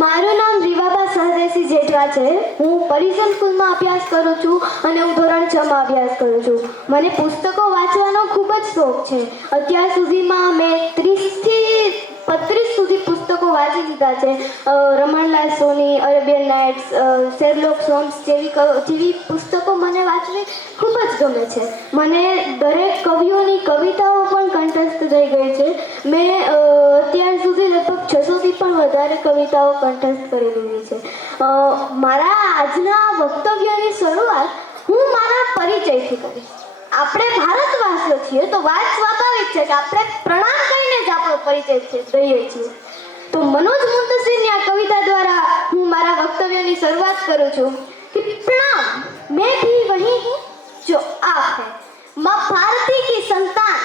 મારું નામ રીવાબા સહદેશી જેઠવા છે. હું પરિસર સ્કૂલમાં અભ્યાસ કરું છું અને હું ધોરણ 6 માં અભ્યાસ કરું છું. મને પુસ્તકો વાંચવાનો ખૂબ જ શોખ છે. અત્યાર સુધીમાં મેં 30 થી 35 સુધી પુસ્તકો વાંચી લીધા છે. રમણલાલ સોની, અરેબિયન નાઇટ્સ, શેરલોક હોમ્સ જેવી પુસ્તકો મને વાંચવી ખૂબ જ ગમે છે. મને દરેક કવિઓની કવિતાઓ પણ કંઠસ્થ થઈ ગઈ છે. મેં અત્યાર સુધી લગભગ 600 થી પણ વધારે કવિતાઓ કંઠસ્થ કરી લીધી છે. મારા આજના વક્તવ્યની શરૂઆત હું મારા પરિચયથી કરીશ. આપણે ભારતવાસીઓ છીએ તો વાત સ્વાભાવિક છે કે આપણે પ્રણામ કરીને જ આપણો પરિચય દઈએ છીએ. તો મનોજ મુંતશીરની આ કવિતા દ્વારા હું મારા વક્તવ્યની શરૂઆત કરું છું કે प्रणाम, मैं भी वही हूँ जो आप है. माँ भारती की संतान,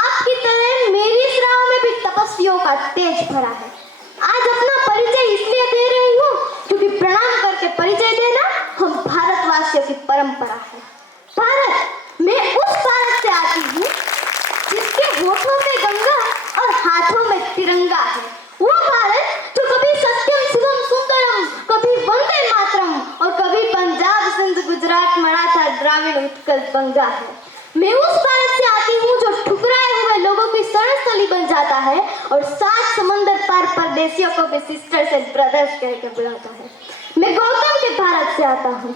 आपकी तरह मेरी इस राह में भी तपस्वियों का तेज भरा है. आज अपना परिचय इसलिए दे रही हूँ क्योंकि प्रणाम करके परिचय देना हम भारतवासियों की परंपरा है. भारत, मैं उस भारत से आती हूँ जिसके होठों में गंगा और हाथों में तिरंगा है. वो भारत जो कभी सत्यम शिवम सुंदरम, कभी वंदे मातरम और कभी पंजाब सिंध गुजरात मराठा द्राविड़ उत्कल बंगा है. मैं उस भारत से आती हूँ जो ठुकराए हुए लोगों की शरणस्थली बन जाता है और 7 समंदर पार परदेशियों को भी सिस्टर्स एंड ब्रदर्स कह के बुलाता है. मैं गौतम के भारत से आता हूँ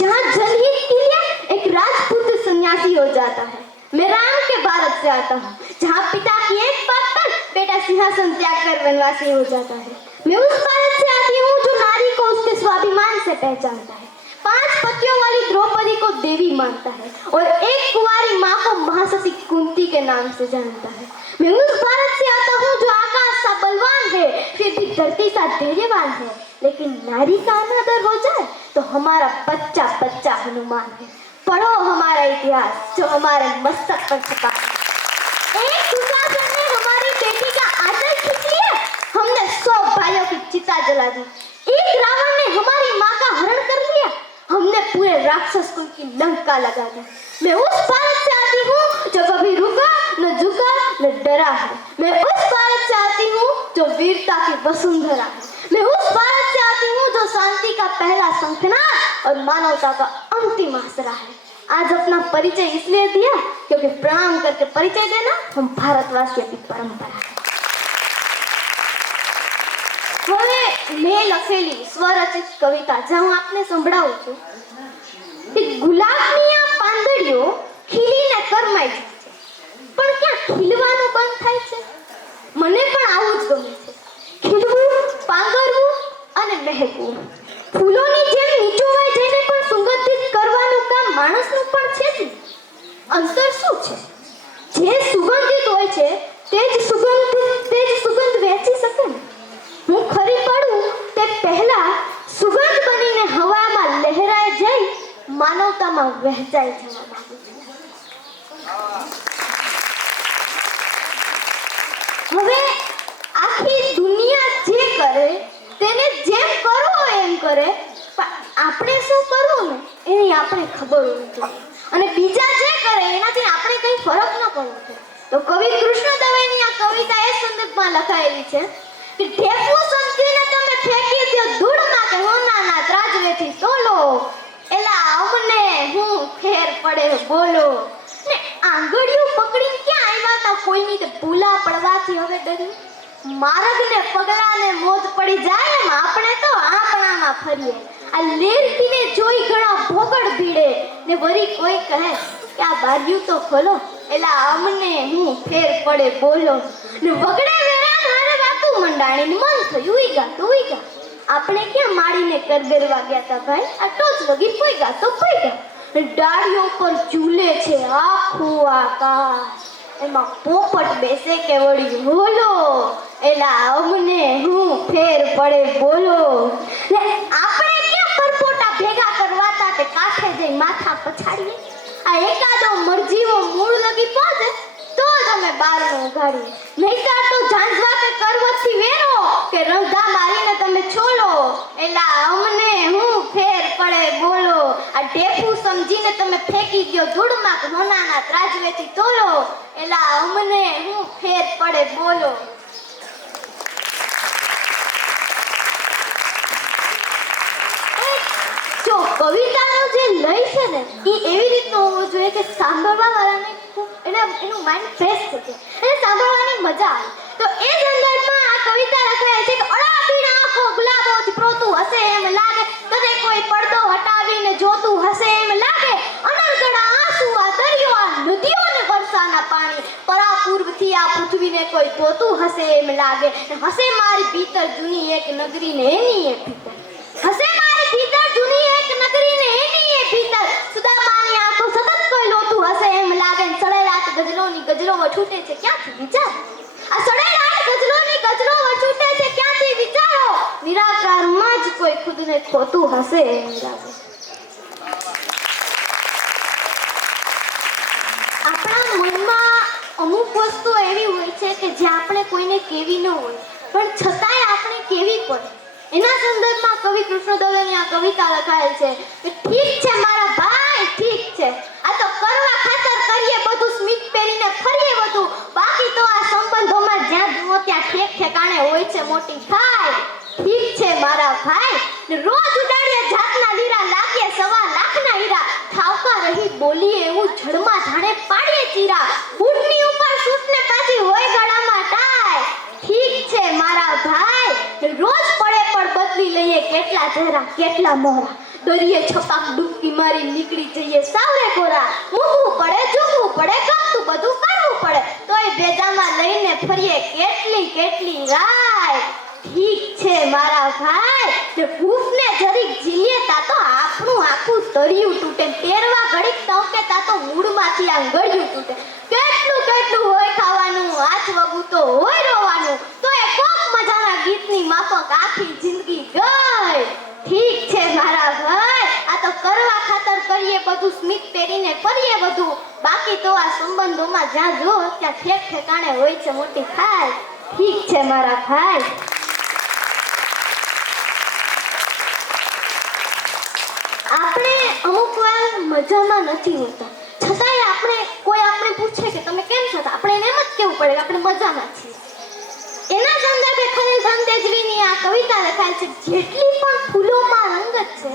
जहाँ जनहित के लिए एक राजपूत सन्यासी हो जाता है. मैं राम के भारत से आता हूँ जहाँ पिता की एक बात पर बेटा सिंहासन त्याग कर वनवासी हो जाता है. मैं उस भारत से आती हूँ जो नारी को उसके स्वाभिमान से पहचानता है, 5 पतियों वाली द्रौपदी को देवी मानता है और एक कुंवारी माँ को महासती कुंती के नाम से जानता है. मैं उस भारत से आता हूँ जो आकाश सा बलवान है फिर भी धरती सा धैर्यवान है, लेकिन नारी का अनादर हो जाए तो हमारा बच्चा बच्चा हनुमान है. पढ़ो हमारा इतिहास जो हमारे मस्तक पर छपा है. एक दुशासन ने हमारी बेटी का आदर खींच लिया, हमने 100 भाइयों की चिता जला दी. एक रावण ने हमारी माँ का हरण कर लिया, हमने पूरे राक्षस कुल की लंका लगा दी. मैं उस भारत से आती हूँ जो कभी रुका न झुका न डरा है. मैं उस भारत से आती हूँ जो वीरता की वसुंधरा है. मैं उस भारत से आती हूँ जो शांति का पहला शंखनाद और मानवता का अंतिम आसरा है. आज अपना परिचय इसलिए दिया क्योंकि प्रणाम करके परिचय देना हम भारतवासियों की परंपरा है. હવે મેં લખેલી સ્વરચિત કવિતા જ્યાં હું આપને સંભળાવું છું કે ગુલાબની આ પાંદડીઓ ખીલીને કરમાઈ જાય છે, પણ ક્યાં ખીલવાનું બંધ થાય છે? મને પણ આવું જ ગમે છે, ખીલવું, પાંગરવું અને મહેકવું. ફૂલોની જેમ નીચોવાઈ જઈને પણ સુગંધિત કરવાનું કામ માણસનું પણ છે જ. અંતર શું છે? જે સુગંધિત હોય છે તે જ સુગંધ વહેંચી શકે ને. હું ખરી પડું તે પહેલા સુગંધ બનીને હવામાં લહેરાઈ જઈ માનવતામાં વહેંચાઈ જવા માંગુ છું. હવે આખી દુનિયા જે કરે તેને જેમ કરવું હોય એમ કરે, પણ આપણે શું કરવું ને એની આપણે ખબર હોવી જોઈએ અને બીજા જે કરે એનાથી આપણે કંઈ ફરક ન પડવો જોઈએ. તો કવિ કૃષ્ણ દવેની આ કવિતા એ સંદર્ભમાં લખાયેલી છે કે ઢેફું સમજીને તમે ફેંકી દો ધૂળમાં કે હોનાના ત્રાજવેથી તોલો, એલા અમને હું ફેર પડે બોલો. ને આંગળીઓ પકડીને ક્યાં આવ્યા તા કોઈની તે ભૂલા પડવાથી હવે ડરી. માર્ગને પગલાને મોત પડી જાય એમ આપણે તો આપણામાં ફરીએ. આ લેરકીને જોઈ ઘણા ભોગડ ભીડે ને વરી કોઈ કહે કે આ બાર્યું તો ખોલો, એલા અમને હું ફેર પડે બોલો. ને વગડે વેરાન હારે વાતું મંડાણી મન થયું ઉઈગા. આપણે ક્યાં માડીને કરગરવા ગયા તા ભાઈ, આ ટોચ વગી પોઈગા તો પોઈગા. ડાળીઓ પર ઝૂલે છે આખું આકાશ, એમાં પોપટ બેસે કે વળી બોલો, એલા અમને હું ફેર પડે બોલો. ને આપણે ક્યાં પરપોટા ભેગા કરવાતા તે કાંઠે જઈ માથા પછાડીએ. આ એકાદો મરજીવો મૂળ લગી પહોંચે તો જ અમે બારણું ઉઘાડીએ, નહીતર તો ઝાંઝવા કે કરવતથી વેરો કે રંધા મારીને તમે છોલો, એલા અમને હું ફેર પડે બોલો. આ ઢેફું સમજીને તમે ફેંકી દો ધૂળમાં કે હોનાના ત્રાજવેથી તોલો, એલા અમને હું ફેર પડે બોલો. કવિતાનો જે લય છે ને એ એવી રીતનો હોવો જોઈએ કે સાંભળવા વાળાને એનું માઇન્ડ ફ્રેશ થઈ જાય અને સાંભળવાની મજા આવે. તો એ સંદર્ભમાં આ કવિતા લખાય છે કે અડાબીના આંખો ગુલાબોથી પ્રોતું હશે એમ લાગે, તને કોઈ પડદો હટાવીને જોતું હશે એમ લાગે, અનર્ગળા આંસુ આ દરિયો આ નદીઓને વરસાદના પાણી, પરાપૂર્વથી આ પૃથ્વીને કોઈ ધોતું હશે એમ લાગે, હશે મારી ભીતર જૂની એક નગરીને એની એ ભીતર, હશે મારી ભીતર જૂની એક નગરીને એની એ ભીતર, સુદામાની આંખો સતત કોઈ લોતું હશે એમ લાગે, સડેલાટ ગજલોની ગજલો છૂટે છે ક્યાંથી વિચાર, આ સડેલાટ ગજલોની ગજલો છૂટે છે ક્યાંથી વિચારો, નિરાકારમાં જ કોઈ ખુદને ખોતું હશે એમ લાગે. આપણા મનમાં અમુક વસ્તુ એવી હોય છે કે જે આપણે કોઈને કેવી ન હોય પણ છતાંય આપણે કેવી પડે. એના સંદર્ભમાં કવિ કૃષ્ણદયાળની આ કવિતા લખાયેલ છે કે ઠીક છે મારા ભાઈ ઠીક છે, આ તો કરવા ખાતર કરીએ બધું, સ્મિત પહેરીને ફરીએ બધું, બાકી તો આ સંબંધોમાં જ્યાં જુઓ ત્યાં ઠેક ઠેકાણે હોય છે મોટી થાય. ઠીક છે મારા ભાઈ, રોજ ઉડાડીએ જાતના લીરા, લાગીએ સવા લાખના હીરા, થાવકા રહી બોલીએ એવું જળમાં જાણે પાડીએ ચીરા, બૂટની ઉપર સૂટને પાછી હોય ગળામાં ટાય. ઠીક છે મારા ભાઈ, રોજ પડે પણ બદલી લઈએ કેટલા ચહેરા કેટલા મોરા, દરિયે છપાક ડૂબકી મારી નીકળી જઈએ સાવરે કોરા, મૂકવું પડે ઝૂકવું પડે ગમતું બધું કરવું પડે, તોય ભેજામાં લઈને ફરીએ કેટલી કેટલી રાય. ઠીક છે મારા ભાઈ, ભૂખને જરીક ઝીલીએ તા તો આપણું આખું તરિયું તૂટે, તેરવા ઘડીક તવકે તા તો મૂળમાંથી આ ગળ્યું તૂટે, કેટલું કેટલું હોય ખાવાનું, હાથ વગું તો હોય રોવાનું, તો એ કોક મજાના ગીતની માફક આખી જિંદગી ગઈ. ઠીક છે મારા ભાઈ, આ તો કરવા ખાતર કરીએ બધું, સ્મિત પહેરીને ફરીએ બધું, બાકી તો આ સંબંધોમાં જ્યાં જો ત્યાં ઠેક ઠેકાણે હોય છે મોટી ખાય. ઠીક છે મારા ભાઈ. આપણે અમુક વાર મજામાં નથી હોતા છતાંય આપણે પૂછે કે તમે કેમ છો, આપણે એને એમ જ કહેવું પડે કે આપણે મજામાં છીએ. એના સંદર્ભે ખલીલ ધનતેજવીની આ કવિતા લખાય છે, જેટલી પણ ફૂલોમાં રંગત છે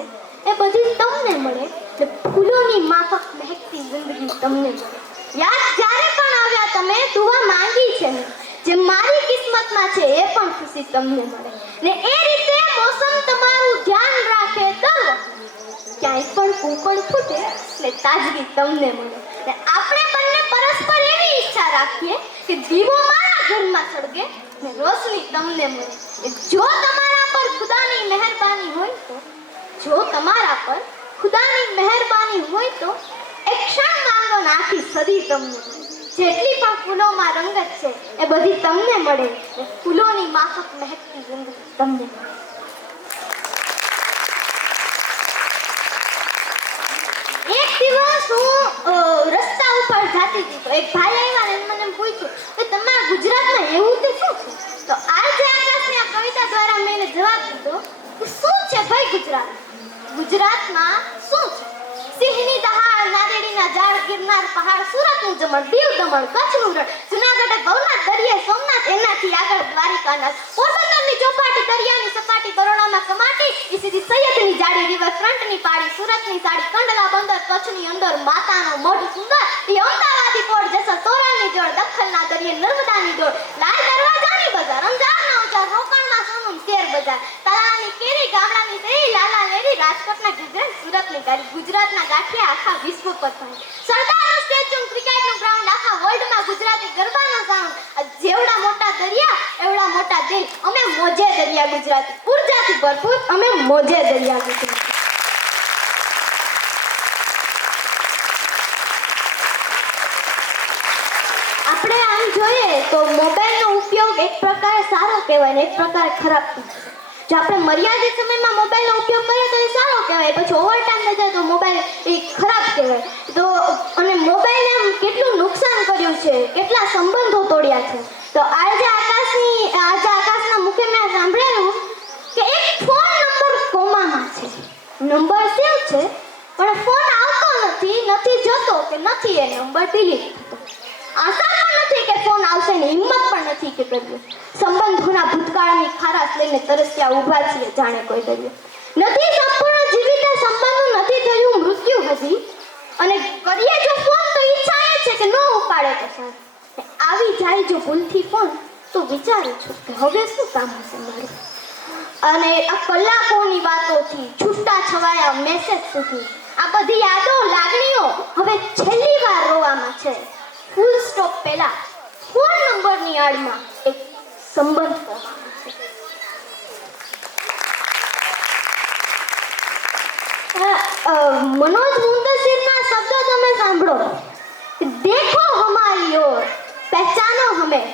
એ બધી તમને મળે, ને ફૂલોની માફક મહેકતી જિંદગી તમને મળે. યાદ જ્યારે પણ આવ્યા તમે દુઆ માંગી છે ને, જે મારી કિસ્મતમાં છે એ પણ ખુશી તમને મળે, ને એ રીતે મોસમ તમારું ધ્યાન રાખે દર ક્યાંય પણ કુકળ ફૂટે એટલે તાજગી તમને મળે, ને આપણે બંને પરસ્પર એવી ઈચ્છા રાખીએ કે દીવો મારા ઘરમાં સળગે ને રોશની તમને મળે. જો તમારા પર ખુદાની મહેરબાની હોય તો, જો તમારા પર ખુદાની મહેરબાની હોય તો એક ક્ષણ માંગો ને આખી સદી તમને મળે. જેટલી પણ ફૂલોમાં રંગત છે એ બધી તમને મળે, ને ફૂલોની માફક મહેકતી જિંદગી તમને મળે. એક દિવસ હું રસ્તા ઉપર જાતી હતી તો એક ભાઈ આવ્યા ને મને પૂછ્યું કે તમારા ગુજરાતમાં એવું તે શું છે? તો આજે આકાશની આ કવિતા દ્વારા મેં એને જવાબ દીધો કે શું છે ભાઈ ગુજરાતમાં શું છે? સિંહની દહાડ, નાદેડીના ઝાડ, ગિરનાર પહાડ, સુરતનું જમણ, દીવ દમણ, કચ્છનું રણ, જૂનાગઢે ભવનાથ, દરિયે સોમનાથ, એનાથી આગળ દ્વારિકાનાથ, પોરબંદરની ચોપાટી, દરિયાની સપાટી, બરોડામાં કમાટી, એ સીધી સૈયદની જાડી, રિવરફ્રન્ટની પાડી, સુરતની સાડી, કંડલા બંદર, કચ્છની અંદર માતાનો મઢ સુંદર, એ અમદાવાદી પોળ, જેસર તોરણની જોડ, દખ્ખલના દરિયે નર્મદાની દોડ, લાલ દરવાજાની બજાર, અંજારના ઉજાર, રોકણમાં સોનું શેર બજાર, તાલાની કેરી, ગામડાની શેરી, લાલા લેરી, રાજકોટના ગુજરાત, સુરતની ગાડી, ગુજરાતના ગાંઠિયા આખા વિશ્વ પર થાય, સરદારનું સ્ટેચ્યુ, ક્રિકેટનું ગ્રાઉન્ડ, આખા વર્લ્ડમાં ગુજરાતી ગરબાનો સાઉન્ડ, જેવડા મોટા દરિયા એવડા મોટા દિલ, અમે મોજે દરિયા ગુજરાતી, ઉર્જાથી ભરપૂર અમે મોજે દરિયા ગુજરાતી. આપણે આમ જોઈએ તો મોબાઈલનો ઉપયોગ એક પ્રકારે સારો કહેવાય ને એક પ્રકારે ખરાબ કહેવાય. જો આપણે મર્યાદિત સમયમાં મોબાઈલનો ઉપયોગ કરીએ તો એ સારો કહેવાય, પછી ઓવરટાઈમ થઈ જાય તો મોબાઈલ એ ખરાબ કહેવાય. તો અને મોબાઈલે આમ કેટલું નુકસાન કર્યું છે, કેટલા સંબંધો તોડ્યા છે. તો આજે આકાશના મુખે મેં સાંભળેલું કે એક ફોન નંબર કોમામાં છે, નંબર સેવ છે પણ ફોન આવતો નથી જતો કે નથી એ નંબર ડિલીટ થતો. આશા પણ નથી કે ફોન આવશે ને હિંમત પણ નથી કે કરીએ. સંબંધોના ભૂતકાળની ખારાશ લઈને તરસ્યા ઊભા છીએ જાણે કોઈ દરિયો. નથી સંપૂર્ણ જીવિત સંબંધનું નથી થયું મૃત્યુ હજી, અને કરીએ જો ફોન તો ઈચ્છા એ છે કે ન ઉપાડે તો સારું. આવી જાય જો ભૂલથી ફોન તો વિચારું છું કે હવે શું કામ હશે મારું. અને આ કલાકોની વાતોથી છૂટા છવાયા મેસેજ સુધી આ બધી યાદો લાગણીઓ હવે છેલ્લી વાર રોવામાં છે. ફૂલ સ્ટોપ પહેલા ફોન નંબરની આડમાં એક સંબંધ હોવાનો છે. मनोज मुंतशिर शब्दों તમે સાંભળો. देखो हमारी ओर, पहचानो हमें,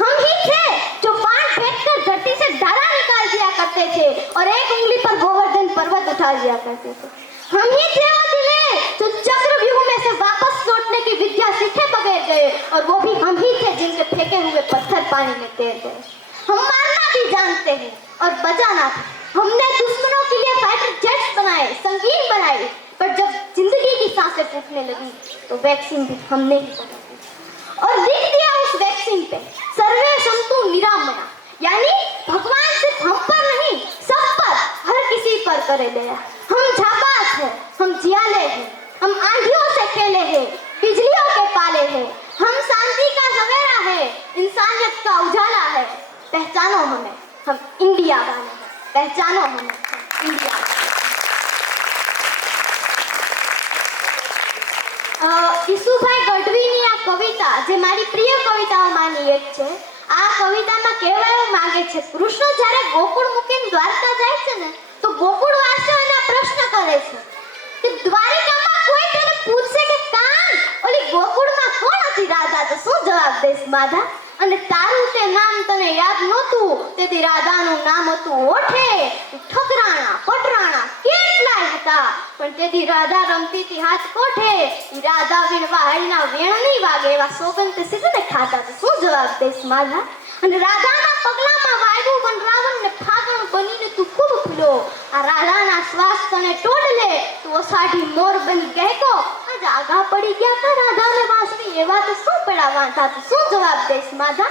हम ही थे जो पांव फेंककर धरती से धारा निकाल दिया करते थे और एक उंगली पर गोवर्धन पर्वत उठा दिया करते थे. हम ही थे वो दिले जो चक्रव्यूह में से वापस लौटने की विद्या सीखे बगैर गए और वो भी हम ही थे जिनके फेंके हुए पत्थर पानी में तैर गए. हम मारना भी जानते हैं और बचाना भी. हमने दुश्मनों के लिए फाइटर जेट्स बनाए, संगीन बनाए, पर जब जिंदगी की सांसें फूटने लगी तो वैक्सीन भी हमने ही बनाई और लिख दिया उस वैक्सीन पे सर्वे संतु निरामया, यानी भगवान सिर्फ हम पर नहीं सब पर, हर किसी पर करे दया. हम जाबाज हैं, हम जियाले हैं, हम आंधियों से खेले हैं, बिजलियों के पाले हैं, हम शांति का सवेरा है, इंसानियत का उजाला है. पहचानो हमें, हम इंडिया वाले हैं. पहचानो हमें, हम इंडिया. ઈસુભાઈ ગઢવીની આ કવિતા જે મારી પ્રિય કવિતાઓમાંની એક છે. આ કવિતામાં કહેવાય માંગે છે કૃષ્ણ જ્યારે ગોકુળ મૂકીને દ્વારકા જાય છે ને તો ગોકુળવાસીઓ એને પ્રશ્ન કરે છે કે દ્વારિકામાં કોઈ તેને પૂછે કે કાન ઓલી ગોકુળમાં કોણ હતી રાધા, તો શું જવાબ દેશ માધા? અને તારું તે નામ તને યાદ નહોતું, તેથી રાધાનું નામ હતું ઓઠે. ઠકરાણા પટરાણા કેટલાય હતા, પણ તેથી રાધા રમતી હતી હાથ કોઠે. રાધા વીણવા હળના વેણની વાગે એવા સોગંદ તે સીધને ખાતા, તો શું જવાબ દેશ માધા? અને રાધાના પગલામાં વાયુ બન રાવણ ને ફાગણ બનીને તું ખૂબ ફૂલો. આ રાધાના શ્વાસ તને ટોડલે, તું અષાઢી મોર બની ગહેકો. આજ આગા પડી ગયા તા રાધાને વાંસળી, એવા તો શું પડા વાંધા, તો શું જવાબ દેશ માધા?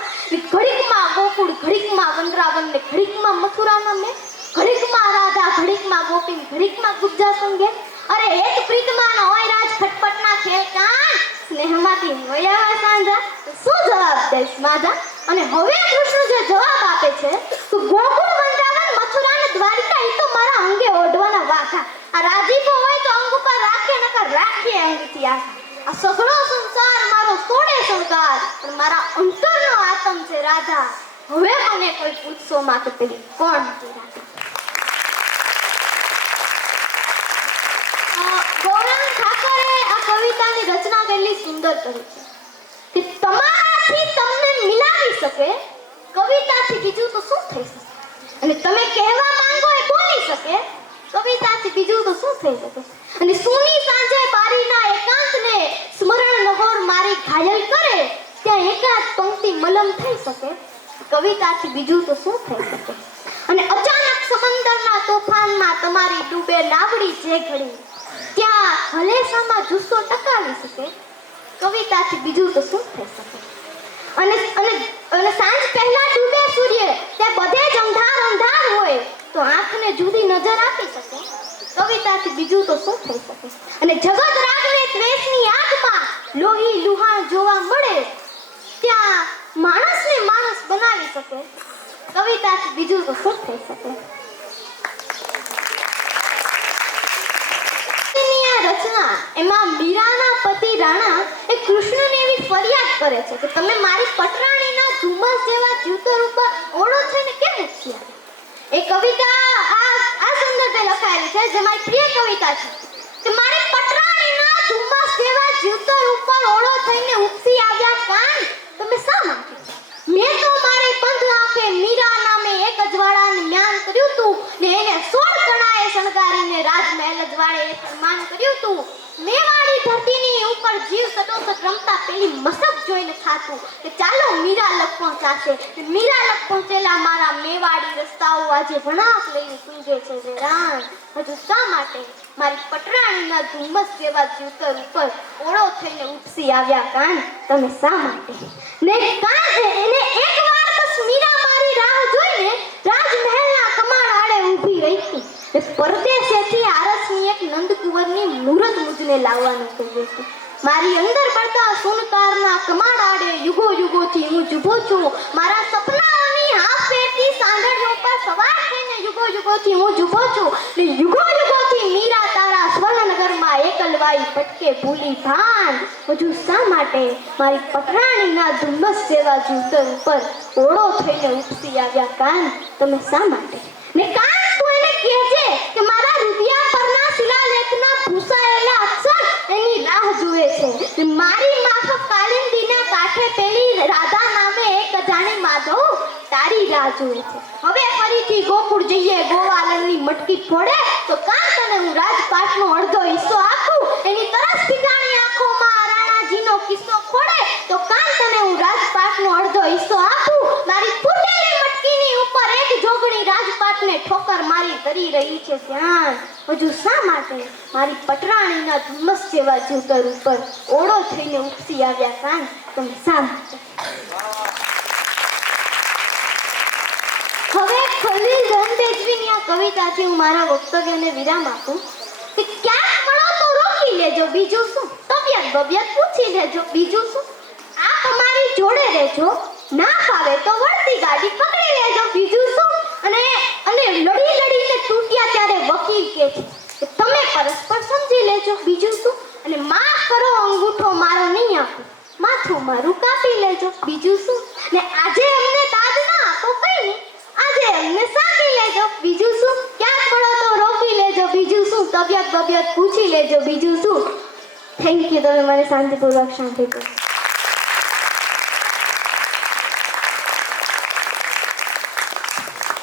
ઘડીકમાં ગોકુળ, ઘડીકમાં વનરાવન ને ઘડીકમાં મથુરાના મેં, ઘડીકમાં રાધા, ઘડીકમાં ગોપી, ઘડીકમાં ગુજ્જા સંગે. અરે એક પ્રીતમાં હોય રાજ ખટપટના ખેલ કાન, સ્નેહમાંથી વયા સાંધા, તો શું જવાબ દેશ માધા? અને હવે કૃષ્ણ જે જવાબ આપે છે તો ગોકુળ, વનરાવન, મથુરા ને દ્વારિકા એ તો મારા અંગે ઓઢવાના વાઘા. આ રાજીપો હોય તો અંગ ઉપર રાખે, નકર રાખીએ અંગથી આખા. આ સઘળો સંસાર મારો સોળે શણગાર, પણ મારા અંતરનો આત્મ છે રાધા. હવે મને કોઈ પૂછશો માં કે પેલી કોણ હતી રાધા? ગૌરાંગ ઠાકોરે આ કવિતાની રચના કેટલી સુંદર કરી છે કે તમારાથી તમને મિલાવી શકે, કવિતાથી બીજું તો શું થઈ શકે? અને તમે કહેવા માંગો એ બોલી શકે, કવિતાથી બીજું તો શું થઈ શકે? અને સૂની સાંજે બારીના એકાંતને સ્મરણ નહોર મારી ઘાયલ કરે, ત્યાં એકાદ પંક્તિ મલમ થઈ શકે, કવિતાથી બીજું તો શું થઈ શકે? અને અચાનક સમંદરના તોફાનમાં તમારી ડૂબે નાવડી જે ઘડી, ત્યાં હલેસામાં જુસ્સો ટકાવી શકે, કવિતાથી બીજું તો શું થઈ શકે? અને અને અને સાંજ પહેલા ડૂબે સૂર્ય, તે બધે જ અંધાર અંધાર હોય તો આંખને જુદી નજર આપી શકે, કવિતાથી બીજું તો શું થઈ શકે? અને જગત રાગને દ્વેષની આગમાં લોહી લુહાણ જોવા મળે, ત્યાં માણસને માણસ બનાવી શકે, કવિતાથી બીજું તો શું થઈ શકે? રચના એમાં મીરાના પતિ રાણા એ કૃષ્ણને એવી ફરિયાદ કરે છે કે તમે મારી પટરાણીના ધુમ્મસ જેવા જીવતર ઉપર ઓળો છે ને કેમ ઉછ્યા? એ કવિતા આ સંદર્ભે લખાયેલી છે જે મારી પ્રિય કવિતા છે કે મારી પટરાણીના ધુમ્મસ જેવા જીવતર ઉપર ઓળો થઈને ઉપસી આવ્યા કાન, તમે શા માટે? મેં તો મારી પંથ આંખે મીરા નામે એક અજવાળાને જ્ઞાન કર્યું તું ને એને 16 કણાએ શણગારીને રાજમહેલ અજવાળે સન્માન કર્યું તું. મેવાડી ધરતીની ઉપર જીવ સટોસટ રમતા પેલી મસક જોઈને થાતું કે ચાલો મીરા લગ પહોંચાશે. મીરા લગ પહોંચેલા મારા મેવાડી રસ્તાઓ આજે વણાક લઈને સૂંઘે છે રે રાણ. હજુ શા માટે મારી પટરાણીના ધુમ્મસ જેવા જીવતર ઉપર ઓળો થઈને ઉપસી આવ્યા કાન, તમે શા માટે? ને કાન એને એકવાર બસ મીરા મારી રાહ જોઈને રાજમહેલના કમાડ આડે ઊભી રહી હતી. પરદેશેથી આરસની એક મુહૂર્ત મુજને લાવવાનું કહીએ છીએ. મારી અંદર પડતા સુનકારના કમાડાડે યુગો યુગોથી હું જુબો છું. મારા સપનાઓની હાફ ફેરતી સાંદળીઓ પર સવાર થઈને યુગો યુગોથી હું જુબો છું. ને યુગો યુગોથી મીરા તારા સ્વર્ણનગરમાં એકલવાઈ પટકે ભૂલી ભાન. હજુ શા માટે મારી પટરાણીના ધુમ્મસ જેવા જૂતર ઉપર ઓળો થઈને ઉપસી આવ્યા કાન? તમે શા માટે? ને કાન તું એને કહેજે કે મારા રૂપિયા પરના શિલાલેખના ભૂસાયેલા અક્ષર એની રાહ જુએ છે. ને મારી માફક કાલિંદીના કાંઠે પેલી રાધા નામે એક અજાણી માધવ તારી રાહ જુએ છે. હવે ફરીથી ગોકુળ જઈએ, ગોવાલનની મટકી ફોડે તો કાન તને હું રાજપાટનો અડધો હિસ્સો આપું. એની તરસ ખીજાણી આંખોમાં રાણાજીનો કિસ્સો ખોડે તો કાન તને હું રાજપાટનો અડધો હિસ્સો આપું. મારી ફૂટેલી મટકીની ઉપર એક જોગણી રાજપાટને ઠોકર મારી કરી રહી છે ધ્યાન. હજુ શા માટે મારી પટરાણીના ધુમ્મસ જેવા જૂતર ઉપર ઓળો થઈને ઉપસી આવ્યા કાન? તમે શા માટે? હવે ખલીલ ધનતેજવીની આ કવિતાથી હું મારા વક્તવ્યને વિરામ આપું કે ક્યાંક મળો તો રોકી લેજો, બીજું શું? તબિયત બબિયત પૂછી લેજો, બીજું શું? આ તમારી જોડે રહેજો, ના ફાવે તો વળતી ગાડી પકડી લેજો, બીજું શું? અને લડી લડીને તૂટ્યા ત્યારે વકીલ કહે છે કે તમે પરસ્પર સમજી લેજો, બીજું શું? અને માફ કરો અંગૂઠો મારો નહીં આપો, માથું મારું કાપી લેજો, બીજું શું? ને આજે અમને દાદ ના આપો કઈ નહીં, આજે અમને સાકી લેજો, બીજું શું? ક્યાંક મળો તો રોકી લેજો, બીજું શું? તબિયત બબિયત પૂછી લેજો, બીજું શું? થેન્ક યુ, તમે મને શાંતિપૂર્વક સાંભળ્યું.